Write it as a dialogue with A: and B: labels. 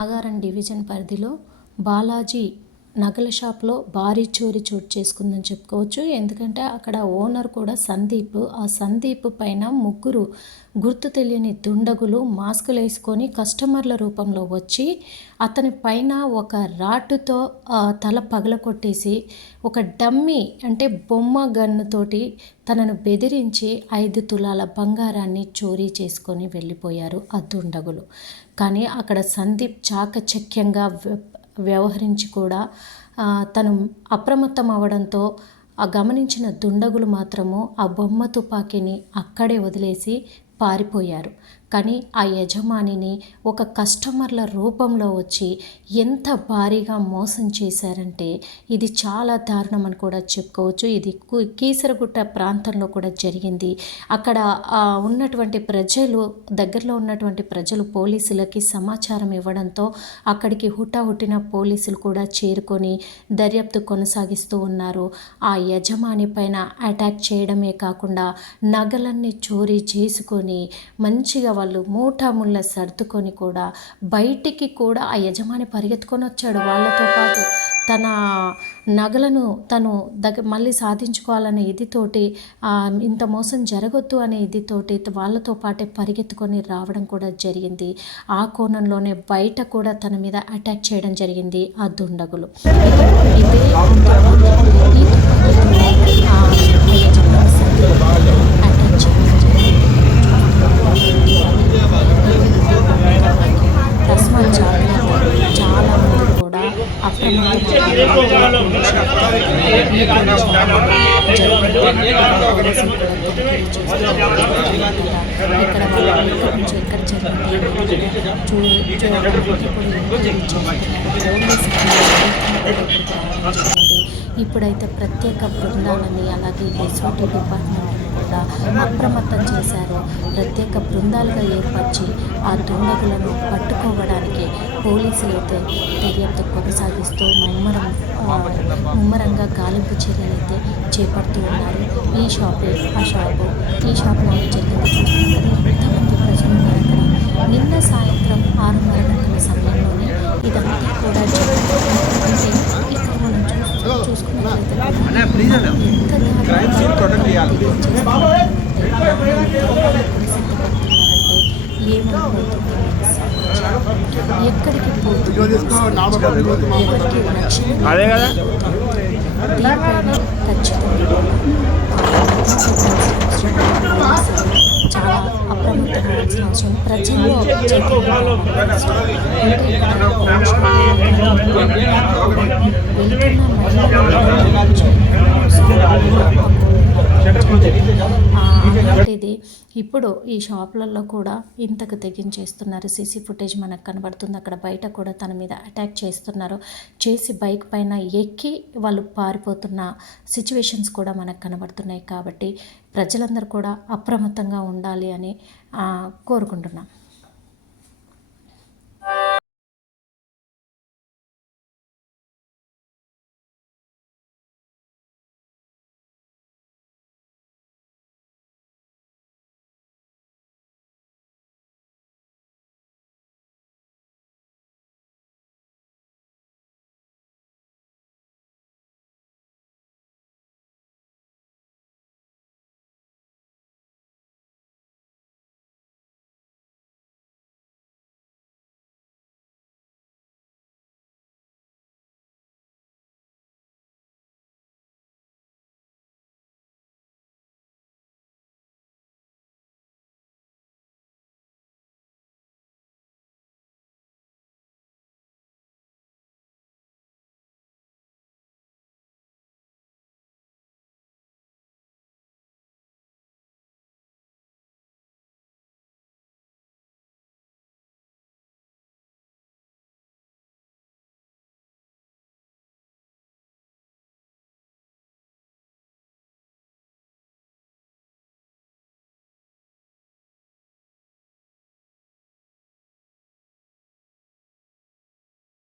A: Nagaram division పరిధిలో బాలాజీ నగల షాప్లో భారీ చోరీ చోటు చేసుకుందని చెప్పుకోవచ్చు. ఎందుకంటే అక్కడ ఓనర్ కూడా సందీప్. ఆ సందీప్ పైన ముగ్గురు గుర్తు తెలియని దుండగులు మాస్కులు వేసుకొని కస్టమర్ల రూపంలో వచ్చి అతని పైన ఒక రాటుతో తల తల పగలకొట్టేసి ఒక డమ్మీ అంటే బొమ్మ గన్నుతోటి తనను బెదిరించి ఐదు తులాల బంగారాన్ని చోరీ చేసుకొని వెళ్ళిపోయారు ఆ దుండగులు. కానీ అక్కడ సందీప్ చాకచక్యంగా వ్యవహరించి కూడా తను అప్రమత్తం అవడంతో ఆ గమనించిన దుండగులు మాత్రము ఆ బొమ్మ తుపాకీని అక్కడే వదిలేసి పారిపోయారు. కానీ ఆ యజమానిని ఒక కస్టమర్ల రూపంలో వచ్చి ఎంత భారీగా మోసం చేశారంటే ఇది చాలా దారుణం అని కూడా చెప్పుకోవచ్చు. ఇది కీసరగుట్ట ప్రాంతంలో కూడా జరిగింది. అక్కడ ఉన్నటువంటి ప్రజలు దగ్గరలో ఉన్నటువంటి ప్రజలు పోలీసులకి సమాచారం ఇవ్వడంతో అక్కడికి హుటాహుటిన పోలీసులు కూడా చేరుకొని దర్యాప్తు కొనసాగిస్తూ ఉన్నారు. ఆ యజమాని పైన అటాక్ చేయడమే కాకుండా నగలన్నీ చోరీ చేసుకొని మంచిగా వాళ్ళు మూటాముళ్ళ సర్దుకొని కూడా బయటికి కూడా ఆ యజమాని పరిగెత్తుకొని వచ్చాడు వాళ్ళతో పాటు. తన నగలను తను దగ్గర మళ్ళీ సాధించుకోవాలనే ఇదితోటి ఇంత మోసం జరగొద్దు అనే ఇదితోటి వాళ్ళతో పాటే పరిగెత్తుకొని రావడం కూడా జరిగింది. ఆ కోణంలోనే బయట కూడా తన మీద అటాక్ చేయడం జరిగింది ఆ దుండగులు. ఇదే ఈ తుపాకీతో ఆ యజమాని సందీప్ అటాక్ చేయడం తస్మాత్ జాగ్రత్త చాలా మంది కూడా అప్రమత్తంగా ఇక్కడ నుంచి ఎక్కడ జరిగింది ఇప్పుడైతే ప్రత్యేక బృందాలని అలాగే ఎస్ఓటీ డిపార్ట్మెంట్ కూడా అప్రమత్తం చేశారు. ప్రత్యేక బృందాలుగా ఏర్పరిచి ఆ దొంగలను పట్టుకోవడానికి పోలీసులు అయితే దర్యాప్తు కొనసాగిస్తూ ముమ్మరం ముమ్మరంగా గాలింపు చర్యలు అయితే చేపడుతూ ఉన్నారు ఈ షాపే ఆ షాపు. ఈ షాప్లో జరిగింది ఎంతమంది ప్రజలు ఉన్నారు అక్కడ? నిన్న సాయంత్రం ఆరున్నర గంటల సమయంలోనే ఇదంతా కూడా అంటే ఇక్కడ మనం చూసుకున్నట్లయితే ఎంత ఎక్కడికి పోతుంది
B: అదే కదా.
A: చాలా అప్రమత్తమవలసిన అవసరం ప్రజల్లో చైతన్యం అంటే అలాంటిది ఇప్పుడు ఈ షాపులలో కూడా ఇంతకు తెగించేస్తున్నారు సీసీ ఫుటేజ్ మనకు కనబడుతుంది. అక్కడ బయట కూడా తన మీద అటాక్ చేస్తున్నారు. చేసి బైక్ పైన ఎక్కి వాళ్ళు పారిపోతున్న సిచ్యువేషన్స్ కూడా మనకు కనబడుతున్నాయి. కాబట్టి ప్రజలందరూ కూడా అప్రమత్తంగా ఉండాలి అని కోరుకుంటున్నాం.